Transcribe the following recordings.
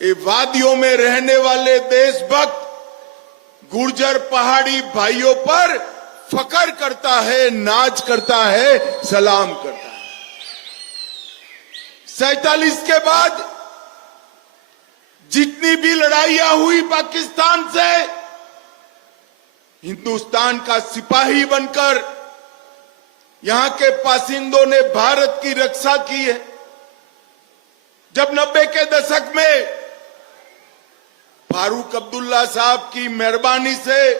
ये वादियों में रहने वाले देशभक्त गुर्जर पहाड़ी भाइयों पर फकर करता है, नाज करता है, सलाम करता है। 47 के बाद जितनी भी लड़ाइयां हुई पाकिस्तान से, हिंदुस्तान का सिपाही बनकर यहां के बासिंदों ने भारत की रक्षा की है। जब 90 के दशक में फारूक अब्दुल्ला साहब की मेहरबानी से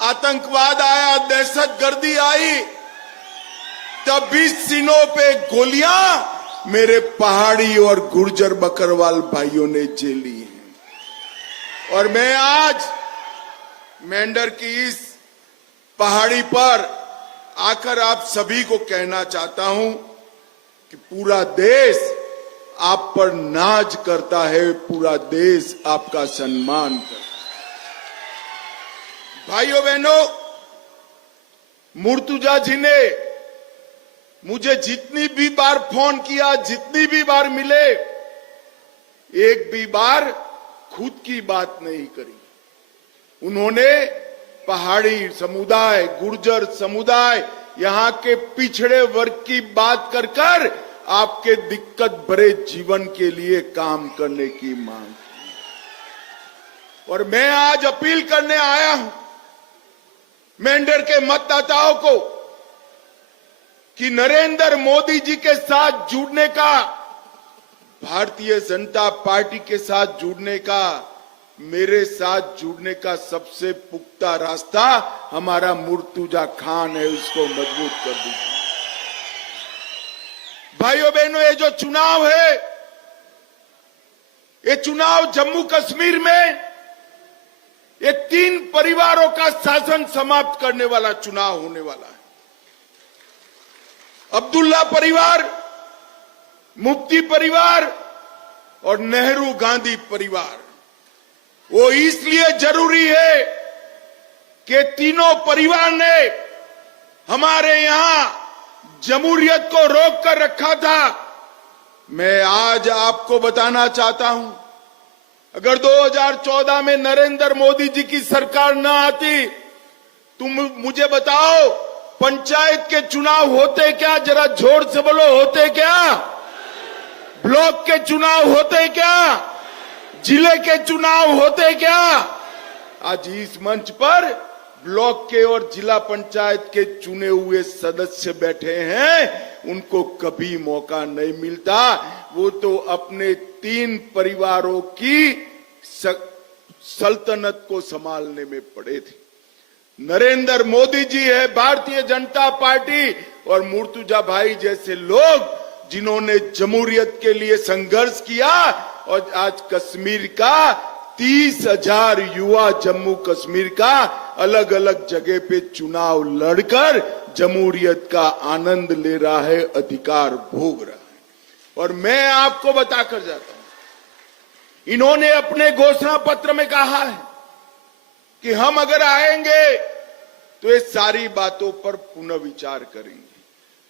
आतंकवाद आया, दहशतगर्दी आई, तब भी सीनों पे गोलियां मेरे पहाड़ी और गुर्जर बकरवाल भाइयों ने झेली हैं। और मैं आज मेंढर की इस पहाड़ी पर आकर आप सभी को कहना चाहता हूं कि पूरा देश आप पर नाज करता है, पूरा देश आपका सम्मान करता है। भाइयों बहनों, मुर्तुजा जी ने मुझे जितनी भी बार फोन किया, जितनी भी बार मिले, एक भी बार खुद की बात नहीं करी। उन्होंने पहाड़ी समुदाय, गुर्जर समुदाय, यहां के पिछड़े वर्ग की बात कर कर आपके दिक्कत भरे जीवन के लिए काम करने की मांग की। और मैं आज अपील करने आया हूं मेंढर के मतदाताओं को कि नरेंद्र मोदी जी के साथ जुड़ने का, भारतीय जनता पार्टी के साथ जुड़ने का, मेरे साथ जुड़ने का सबसे पुख्ता रास्ता हमारा मुर्तुजा खान है, उसको मजबूत कर दीजिए। भाइयों बहनों, ये जो चुनाव है, ये चुनाव जम्मू कश्मीर में ये 3 परिवारों का शासन समाप्त करने वाला चुनाव होने वाला है। अब्दुल्ला परिवार, मुफ्ती परिवार और नेहरू गांधी परिवार। वो इसलिए जरूरी है कि तीनों परिवार ने हमारे यहां जमहूरियत को रोक कर रखा था। मैं आज आपको बताना चाहता हूं, अगर 2014 में नरेंद्र मोदी जी की सरकार न आती, तुम मुझे बताओ पंचायत के चुनाव होते क्या? जरा जोर से बोलो, होते क्या? ब्लॉक के चुनाव होते क्या? जिले के चुनाव होते क्या? आज इस मंच पर ब्लॉक के और जिला पंचायत के चुने हुए सदस्य बैठे हैं, उनको कभी मौका नहीं मिलता। वो तो अपने 3 परिवारों की सल्तनत को संभालने में पड़े थे। नरेंद्र मोदी जी है, भारतीय जनता पार्टी और मुर्तुजा भाई जैसे लोग जिन्होंने जमहूरियत के लिए संघर्ष किया और आज कश्मीर का 30,000 युवा जम्मू कश्मीर का अलग अलग जगह पे चुनाव लड़कर जमहूरियत का आनंद ले रहा है, अधिकार भोग रहा है। और मैं आपको बताकर जाता हूं, इन्होंने अपने घोषणा पत्र में कहा है कि हम अगर आएंगे तो ये सारी बातों पर पुनः विचार करेंगे।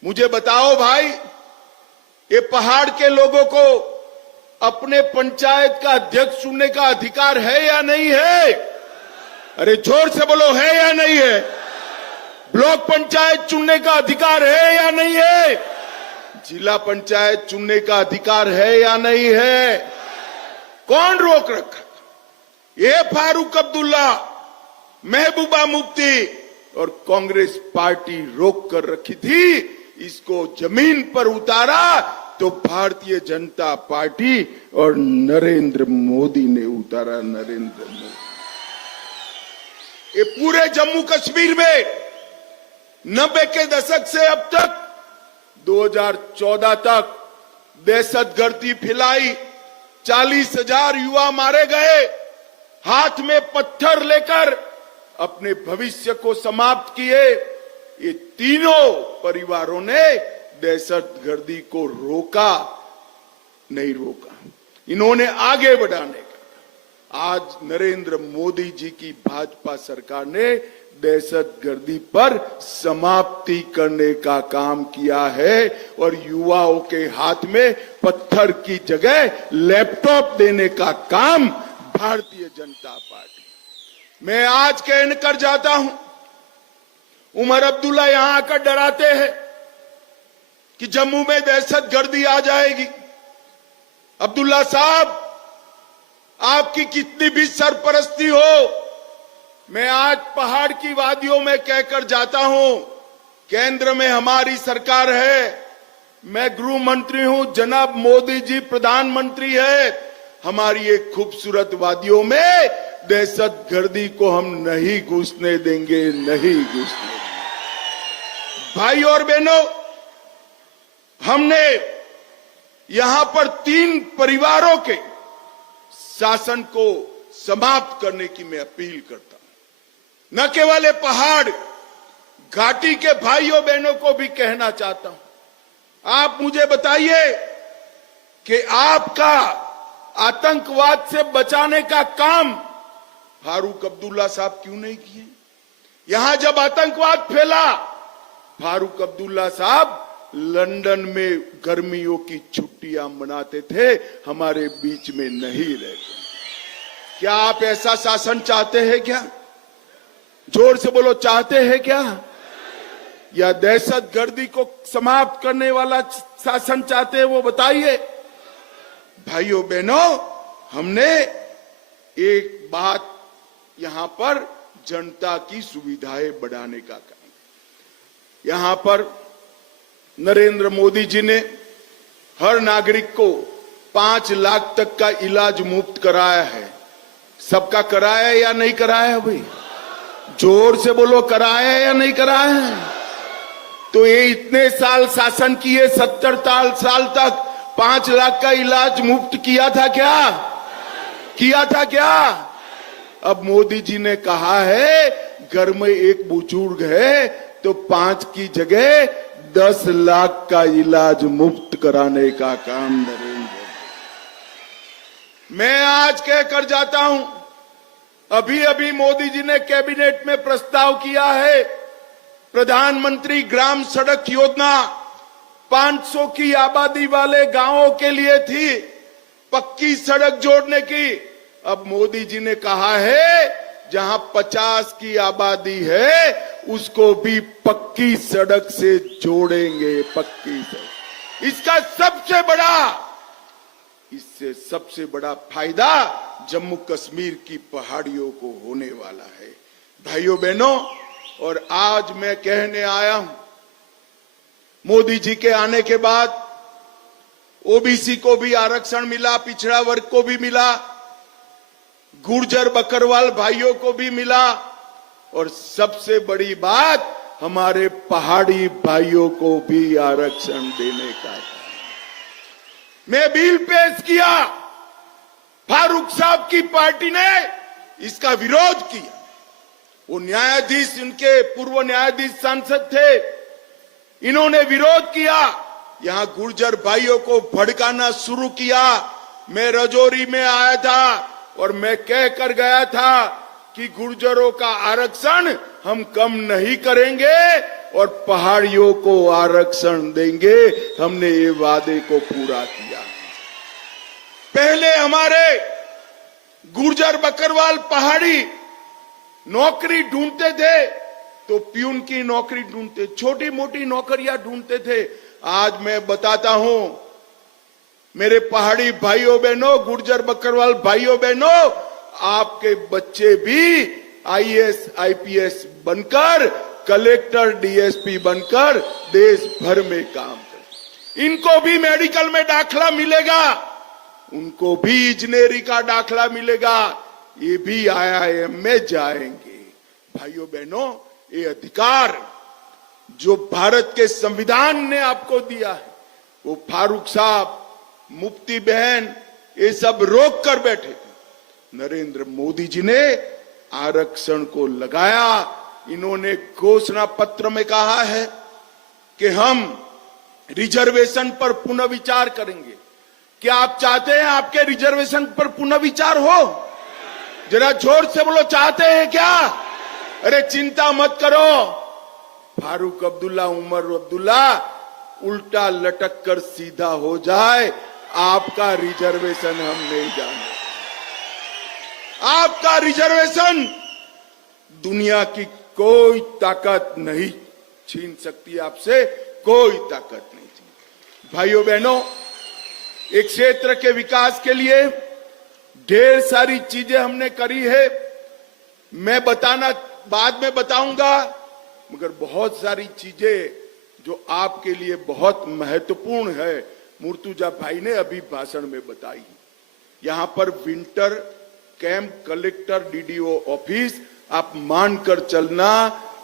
मुझे बताओ भाई, ये पहाड़ के लोगों को अपने पंचायत का अध्यक्ष चुनने का अधिकार है या नहीं है? अरे जोर से बोलो, है या नहीं है? ब्लॉक पंचायत चुनने का अधिकार है या नहीं है? जिला पंचायत चुनने का अधिकार है या नहीं है? कौन रोक रखा? ये फारूक अब्दुल्ला, महबूबा मुफ्ती और कांग्रेस पार्टी रोक कर रखी थी। इसको जमीन पर उतारा तो भारतीय जनता पार्टी और नरेंद्र मोदी ने उतारा। नरेंद्र मोदी ये पूरे जम्मू कश्मीर में 90 के दशक से अब तक 2014 तक दहशतगर्दी फैलाई, 40,000 युवा मारे गए, हाथ में पत्थर लेकर अपने भविष्य को समाप्त किए। ये तीनों परिवारों ने दहशतगर्दी को रोका नहीं रोका, इन्होंने आगे बढ़ाने का। आज नरेंद्र मोदी जी की भाजपा सरकार ने दहशतगर्दी पर समाप्ति करने का काम किया है और युवाओं के हाथ में पत्थर की जगह लैपटॉप देने का काम भारतीय जनता पार्टी। मैं आज कहने कर जाता हूं, उमर अब्दुल्ला यहां आकर डराते हैं कि जम्मू में दहशतगर्दी आ जाएगी। अब्दुल्ला साहब, आपकी कितनी भी सरपरस्ती हो, मैं आज पहाड़ की वादियों में कहकर जाता हूं, केंद्र में हमारी सरकार है, मैं गृह मंत्री हूं, जनाब मोदी जी प्रधानमंत्री है, हमारी एक खूबसूरत वादियों में दहशतगर्दी को हम नहीं घुसने देंगे, नहीं घुसने देंगे। भाई और बहनों, हमने यहां पर 3 परिवारों के शासन को समाप्त करने की मैं अपील करता हूं। न केवल पहाड़ घाटी के भाइयों बहनों को भी कहना चाहता हूं, आप मुझे बताइए कि आपका आतंकवाद से बचाने का काम फारूक अब्दुल्ला साहब क्यों नहीं किए? यहां जब आतंकवाद फैला, फारूक अब्दुल्ला साहब लंदन में गर्मियों की छुट्टियां मनाते थे, हमारे बीच में नहीं रहते। क्या आप ऐसा शासन चाहते हैं क्या? जोर से बोलो, चाहते हैं क्या? या दहशतगर्दी को समाप्त करने वाला शासन चाहते हैं, वो बताइए। भाइयों बहनों, हमने एक बात यहां पर जनता की सुविधाएं बढ़ाने का काम। यहां पर नरेंद्र मोदी जी ने हर नागरिक को 5 लाख तक का इलाज मुफ्त कराया है। सबका कराया है या नहीं कराया है? भाई जोर से बोलो, कराया है या नहीं कराया है? तो ये इतने साल शासन किए, 70 साल तक 5 लाख का इलाज मुफ्त किया था क्या? किया था क्या? अब मोदी जी ने कहा है घर में एक बुजुर्ग है तो 5 की जगह 10 लाख का इलाज मुफ्त कराने का काम नरेंद्र मोदी। मैं आज कहकर जाता हूं, अभी अभी मोदी जी ने कैबिनेट में प्रस्ताव किया है, प्रधानमंत्री ग्राम सड़क योजना 500 की आबादी वाले गांवों के लिए थी, पक्की सड़क जोड़ने की। अब मोदी जी ने कहा है जहां 50 की आबादी है उसको भी पक्की सड़क से जोड़ेंगे, पक्की सड़क। इससे सबसे बड़ा फायदा जम्मू कश्मीर की पहाड़ियों को होने वाला है। भाइयों बहनों, और आज मैं कहने आया हूं, मोदी जी के आने के बाद ओबीसी को भी आरक्षण मिला, पिछड़ा वर्ग को भी मिला, गुर्जर बकरवाल भाइयों को भी मिला, और सबसे बड़ी बात हमारे पहाड़ी भाइयों को भी आरक्षण देने का। मैं बिल पेश किया, फारूक साहब की पार्टी ने इसका विरोध किया। वो न्यायाधीश, उनके पूर्व न्यायाधीश सांसद थे, इन्होंने विरोध किया, यहां गुर्जर भाइयों को भड़काना शुरू किया। मैं रजौरी में आया था और मैं कह कर गया था कि गुर्जरों का आरक्षण हम कम नहीं करेंगे और पहाड़ियों को आरक्षण देंगे। हमने ये वादे को पूरा किया। पहले हमारे गुर्जर बकरवाल पहाड़ी नौकरी ढूंढते थे तो प्यून की नौकरी ढूंढते, छोटी मोटी नौकरियां ढूंढते थे। आज मैं बताता हूं मेरे पहाड़ी भाइयों बहनों, गुर्जर बकरवाल भाइयों बहनों, आपके बच्चे भी आईएएस आईपीएस बनकर, कलेक्टर डीएसपी बनकर देश भर में काम करें। इनको भी मेडिकल में दाखला मिलेगा, उनको भी इंजीनियरिंग का दाखला मिलेगा, ये भी आईआईएम में जाएंगे। भाइयों बहनों, ये अधिकार जो भारत के संविधान ने आपको दिया है, वो फारूक साहब, मुफ्ती बहन, ये सब रोक कर बैठे थे। नरेंद्र मोदी जी ने आरक्षण को लगाया। इन्होंने घोषणा पत्र में कहा है कि हम रिजर्वेशन पर पुनः विचार करेंगे। क्या आप चाहते हैं आपके रिजर्वेशन पर पुनः विचार हो? जरा जोर से बोलो, चाहते हैं क्या? अरे चिंता मत करो, फारूक अब्दुल्ला, उमर अब्दुल्ला उल्टा लटक कर सीधा हो जाए, आपका रिजर्वेशन हम नहीं जाने। आपका रिजर्वेशन दुनिया की कोई ताकत नहीं छीन सकती आपसे, कोई ताकत नहीं छीन। भाइयों बहनों, एक क्षेत्र के विकास के लिए ढेर सारी चीजें हमने करी है, मैं बताना बाद में बताऊंगा, मगर बहुत सारी चीजें जो आपके लिए बहुत महत्वपूर्ण है, मुर्तुजा भाई ने अभी भाषण में बताई। यहां पर winter camp, collector, DDO office आप मानकर चलना,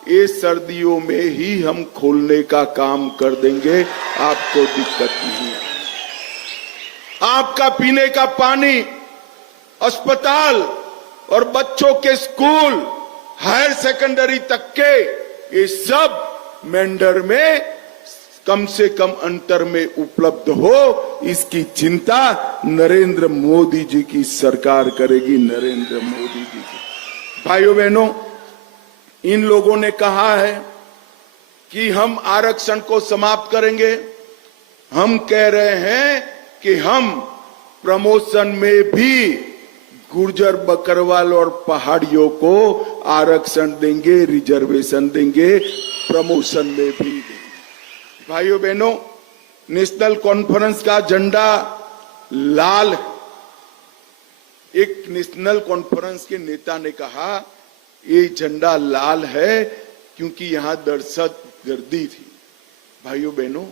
ये सर्दियों में ही हम खोलने का काम कर देंगे, आपको दिक्कत नहीं है। आपका पीने का पानी, अस्पताल और बच्चों के स्कूल, हायर सेकेंडरी तक के, ये सब मेंढर में कम से कम अंतर में उपलब्ध हो, इसकी चिंता नरेंद्र मोदी जी की सरकार करेगी, नरेंद्र मोदी जी की। भाइयों बहनों, इन लोगों ने कहा है कि हम आरक्षण को समाप्त करेंगे। हम कह रहे हैं कि हम प्रमोशन में भी गुर्जर, बकरवाल और पहाड़ियों को आरक्षण देंगे, रिजर्वेशन देंगे, प्रमोशन में भी देंगे। भाइयों बहनों, नेशनल कॉन्फ्रेंस का झंडा लाल है। एक नेशनल कॉन्फ्रेंस के नेता ने कहा ये झंडा लाल है क्योंकि यहां दहशतगर्दी थी। भाइयों बहनों,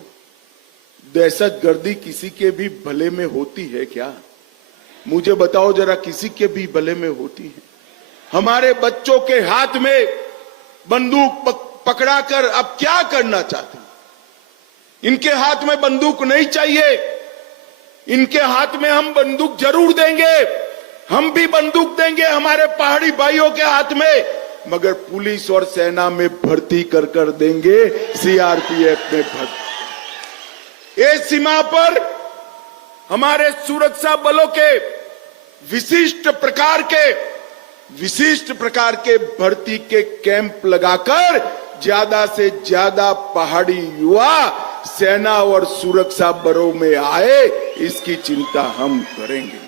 दहशतगर्दी किसी के भी भले में होती है क्या? मुझे बताओ जरा, किसी के भी भले में होती है? हमारे बच्चों के हाथ में बंदूक पकड़ाकर अब क्या करना चाहते हैं? इनके हाथ में बंदूक नहीं चाहिए, इनके हाथ में हम बंदूक जरूर देंगे, हम भी बंदूक देंगे हमारे पहाड़ी भाइयों के हाथ में, मगर पुलिस और सेना में भर्ती कर देंगे, सीआरपीएफ में भर्ती। ये सीमा पर हमारे सुरक्षा बलों के विशिष्ट प्रकार के भर्ती के कैंप लगाकर ज्यादा से ज्यादा पहाड़ी युवा सेना और सुरक्षा बलों में आए, इसकी चिंता हम करेंगे।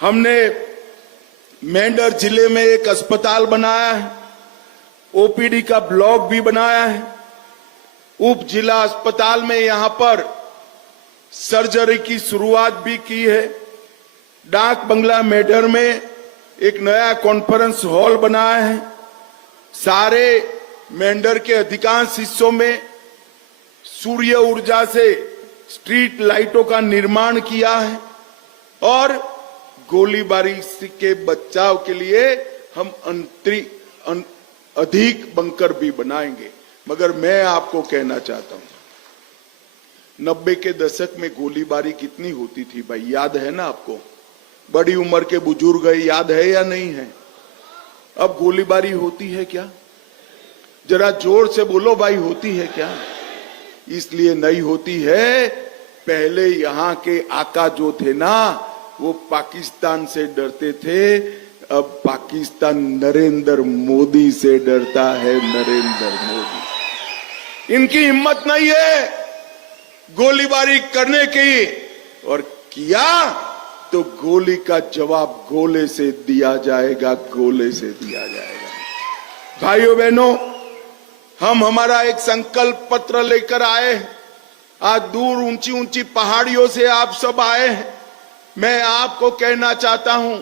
हमने मेंढर जिले में एक अस्पताल बनाया है, ओपीडी का ब्लॉक भी बनाया है। उप जिला अस्पताल में यहां पर सर्जरी की शुरुआत भी की है। डाक बंगला मेंढर में एक नया कॉन्फ्रेंस हॉल बनाया है। सारे मेंढर के अधिकांश हिस्सों में सूर्य ऊर्जा से स्ट्रीट लाइटों का निर्माण किया है और गोलीबारी के बचाव के लिए हम अधिक बंकर भी बनाएंगे। मगर मैं आपको कहना चाहता हूं, 90 के दशक में गोलीबारी कितनी होती थी भाई, याद है ना आपको? बड़ी उम्र के बुजुर्ग याद है या नहीं है? अब गोलीबारी होती है क्या? जरा जोर से बोलो भाई, होती है क्या? इसलिए नहीं होती है, पहले यहाँ के आका जो थे ना, वो पाकिस्तान से डरते थे, अब पाकिस्तान नरेंद्र मोदी से डरता है, नरेंद्र मोदी। इनकी हिम्मत नहीं है गोलीबारी करने की, और किया तो गोली का जवाब गोले से दिया जाएगा, गोले से दिया जाएगा। भाइयों बहनों, हम हमारा एक संकल्प पत्र लेकर आए हैं। आज दूर ऊंची ऊंची पहाड़ियों से आप सब आए हैं। मैं आपको कहना चाहता हूं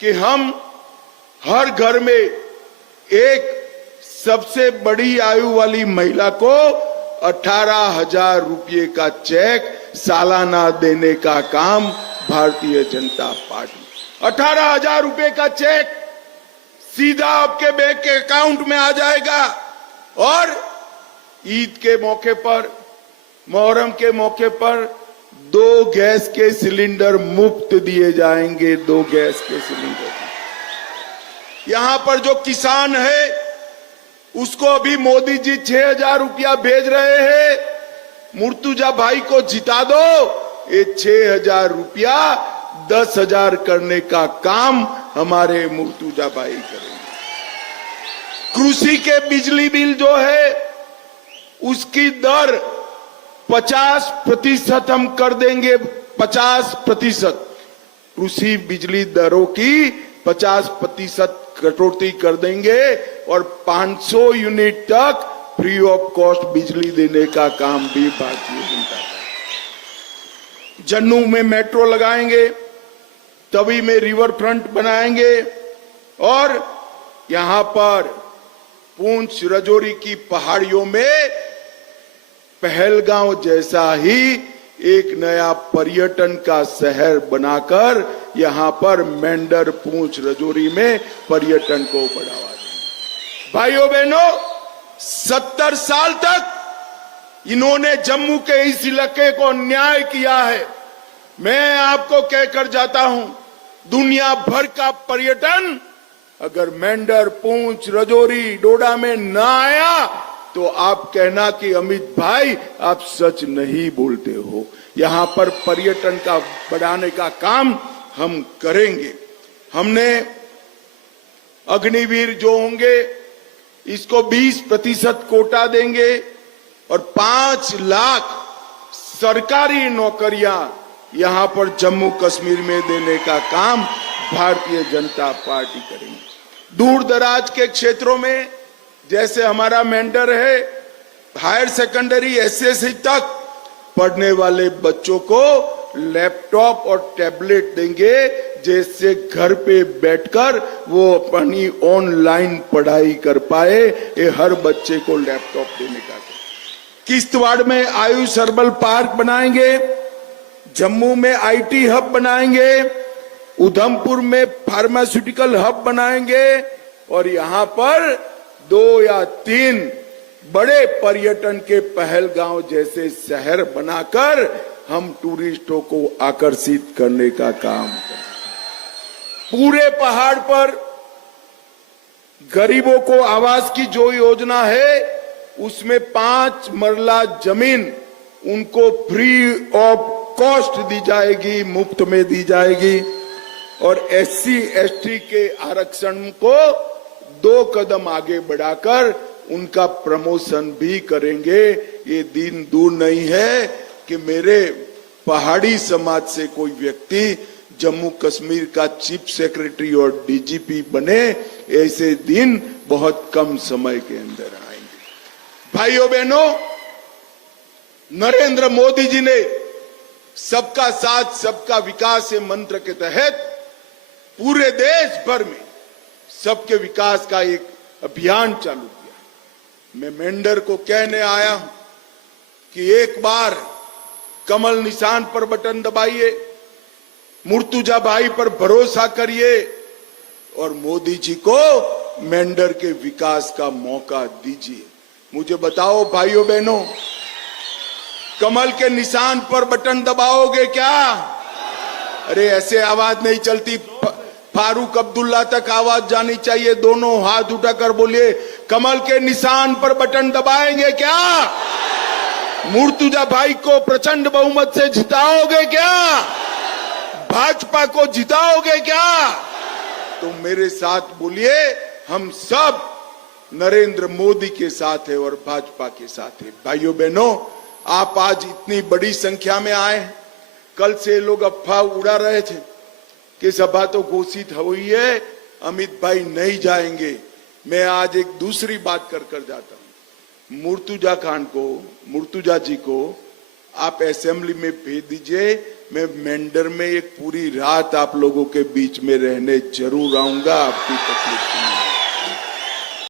कि हम हर घर में एक सबसे बड़ी आयु वाली महिला को 18,000 रुपये का चेक सालाना देने का काम भारतीय जनता पार्टी, 18,000 रुपये का चेक सीधा आपके बैंक के अकाउंट में आ जाएगा। और ईद के मौके पर, मोहर्रम के मौके पर 2 गैस के सिलेंडर मुफ्त दिए जाएंगे, 2 गैस के सिलेंडर। यहां पर जो किसान है उसको अभी मोदी जी 6,000 रुपया भेज रहे हैं। मुर्तुजा भाई को जिता दो, ये 6,000 रुपया 10,000 करने का काम हमारे मुर्तुजा भाई करेंगे। कृषि के बिजली बिल जो है उसकी दर 50% हम कर देंगे। 50% कृषि बिजली दरों की 50% कटौती कर देंगे और 500 यूनिट तक फ्री ऑफ कॉस्ट बिजली देने का काम भी भारतीय जनता पार्टी। जन्नू में मेट्रो लगाएंगे, तवी में रिवर फ्रंट बनाएंगे और यहां पर पूंछ राजौरी की पहाड़ियों में पहलगांव जैसा ही एक नया पर्यटन का शहर बनाकर यहां पर मेंढर पूंछ राजौरी में पर्यटन को बढ़ावा देंगे। भाइयों बहनों, 70 साल तक इन्होंने जम्मू के इस इलाके को अन्याय किया है। मैं आपको कहकर जाता हूं, दुनिया भर का पर्यटन अगर मेंढर पूंछ राजौरी डोडा में ना आया तो आप कहना कि अमित भाई आप सच नहीं बोलते हो। यहां पर पर्यटन का बढ़ाने का काम हम करेंगे। हमने अग्निवीर जो होंगे इसको 20% कोटा देंगे और 5 लाख सरकारी नौकरियां यहां पर जम्मू कश्मीर में देने का काम भारतीय जनता पार्टी करेंगे। दूर दराज के क्षेत्रों में जैसे हमारा मेंढर है, हायर सेकेंडरी एसएससी तक पढ़ने वाले बच्चों को लैपटॉप और टैबलेट देंगे, जिससे घर पे बैठकर वो अपनी ऑनलाइन पढ़ाई कर पाए। ये हर बच्चे को लैपटॉप देने का। किश्तवाड़ में आयुष हर्बल पार्क बनाएंगे, जम्मू में आईटी हब बनाएंगे, उधमपुर में फार्मास्यूटिकल हब बनाएंगे और यहां पर 2 या 3 बड़े पर्यटन के पहलगांव जैसे शहर बनाकर हम टूरिस्टों को आकर्षित करने का काम करें। पूरे पहाड़ पर गरीबों को आवास की जो योजना है उसमें 5 मरला जमीन उनको फ्री ऑफ कॉस्ट दी जाएगी, मुफ्त में दी जाएगी और एससी एसटी के आरक्षण को 2 कदम आगे बढ़ाकर उनका प्रमोशन भी करेंगे। ये दिन दूर नहीं है कि मेरे पहाड़ी समाज से कोई व्यक्ति जम्मू कश्मीर का चीफ सेक्रेटरी और डीजीपी बने। ऐसे दिन बहुत कम समय के अंदर आएंगे। भाइयों बहनों, नरेंद्र मोदी जी ने सबका साथ सबका विकास के मंत्र के तहत पूरे देश भर में सबके विकास का एक अभियान चालू किया। मैं मेंढर को कहने आया हूं कि एक बार कमल निशान पर बटन दबाइए, मुर्तुजा भाई पर भरोसा करिए और मोदी जी को मेंढर के विकास का मौका दीजिए। मुझे बताओ भाइयों बहनों, कमल के निशान पर बटन दबाओगे क्या? अरे ऐसे आवाज नहीं चलती। फारूक अब्दुल्ला तक आवाज जानी चाहिए। दोनों हाथ उठाकर बोलिए, कमल के निशान पर बटन दबाएंगे क्या? मुर्तुजा भाई को प्रचंड बहुमत से जिताओगे क्या? भाजपा को जिताओगे क्या? तो मेरे साथ बोलिए, हम सब नरेंद्र मोदी के साथ है और भाजपा के साथ है। भाइयों बहनों, आप आज इतनी बड़ी संख्या में आए। कल से लोग अफवाह उड़ा रहे थे कि सभा तो घोषित हुई है, अमित भाई नहीं जाएंगे। मैं आज एक दूसरी बात कर जाता हूं। मुर्तुजा जी को आप असेंबली में भेज दीजिए। मैं मेंढर में एक पूरी रात आप लोगों के बीच में रहने जरूर आऊंगा। आपकी तकलीफ नहीं।